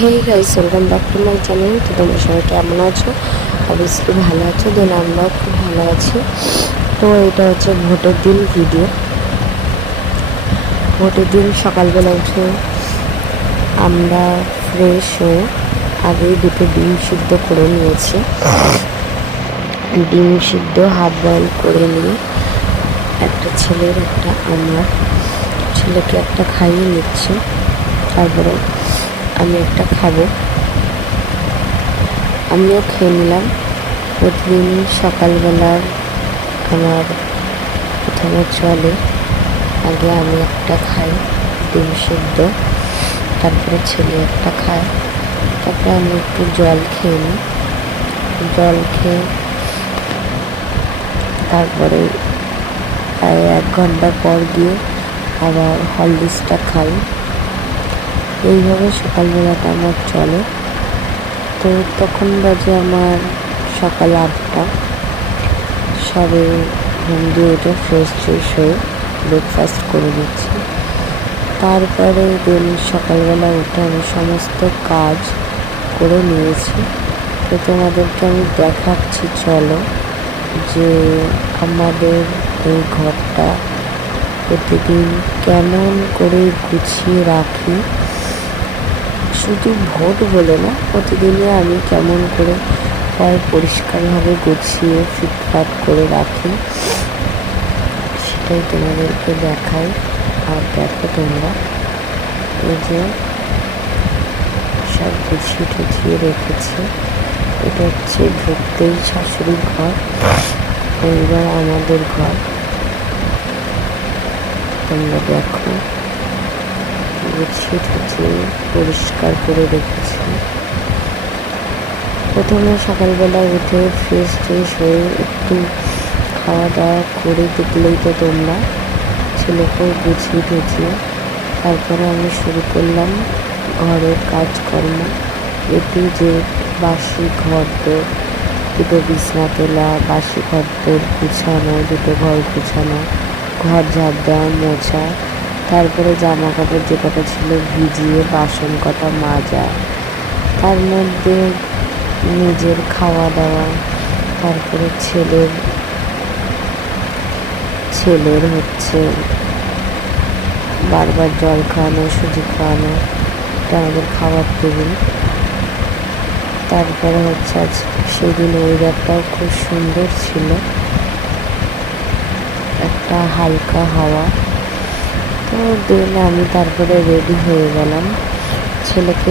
Hey guys, welcome back to my channel. তো তোমরা সবাই কেমন আছো? অবভিয়াসলি ভালো আছো। দেন আমরাও খুব ভালো আছি। তো এটা হচ্ছে ভোটের দিন ভিডিও। ভোটের দিন সকালবেলা উঠে আমরা ফ্রেশ হয়ে আগেই দুটো ডিম সিদ্ধ করে নিয়েছি। ডিম সিদ্ধ হাফ বয়েল করে নিয়ে একটা ছেলের একটা আমার ছেলেকে একটা খাইয়ে নিচ্ছি। তারপরে আমি একটা খাবো, আমিও খেয়ে নিলাম। প্রতিদিন সকালবেলার আমার প্রথমে চলে, আগে আমি একটা খাই ডিম সিদ্ধ, তারপরে ছেলে একটা খায়, তারপরে আমি একটু জল খেয়ে নিই। জল খেয়ে তারপরে প্রায় 1 ঘন্টা পর গিয়ে আবার হরলিক্সটা খাই। এইভাবে সকালবেলাটা আমার চলে। তো তখন বাজে আমার সকাল 8টা। সবে ঘুম দিয়ে উঠে ফ্রেশ হয়ে ব্রেকফাস্ট করে দিচ্ছি। তারপরে দিন সকালবেলা উঠে আমি সমস্ত কাজ করে নিয়েছি। তো তোমাদেরকে আমি দেখাচ্ছি, চলো, যে আমাদের এই ঘরটা প্রতিদিন কেমন করে গুছিয়ে রাখি। শুধু ভোট বলে না, প্রতিদিনই আমি কেমন করে পরিষ্কারভাবে গুছিয়ে ফিটফাট করে রাখি সেটাই তোমাদেরকে দেখাই। আর দেখো তোমরা, এই যে সব গুছিয়ে টুছিয়ে রেখেছি। এটা হচ্ছে ঢুকতেই শাশুড়ির ঘর, এইবার আমাদের ঘর। তোমরা দেখো, গুছিয়ে টুছিয়ে পরিষ্কার করে রেখেছি। প্রথমে সকালবেলা উঠে ফ্রেশ হয়ে একটু খাওয়া দাওয়া করে দেখলেই তো তোমরা, ছেলেকেও গুছিয়ে টুছিয়ে তারপরে আমি শুরু করলাম ঘরের কাজকর্ম। একটু যে বাসি ঘরদোর, দুটো বিছনা তোলা, বাসি ঘরদোর গুছানো, দুটো ঘর গুছানো, ঘর ঝাড় দেওয়া, মোছা, তারপরে জামা কাপড় যে কটা ছিল ভিজিয়ে বাসন কটা মাজা, তার মধ্যে নিজের খাওয়া দাওয়া, তারপরে ছেলের হচ্ছে বারবার জল খাওয়ানো, সুজি খাওয়ানো, এটা আমাদের খাওয়ার টেবিল। তারপরে হচ্ছে আজ সেদিন ওয়েদারটাও খুব সুন্দর ছিল, একটা হালকা হাওয়া। তো দেন আমি তারপরে রেডি হয়ে গেলাম, ছেলেকে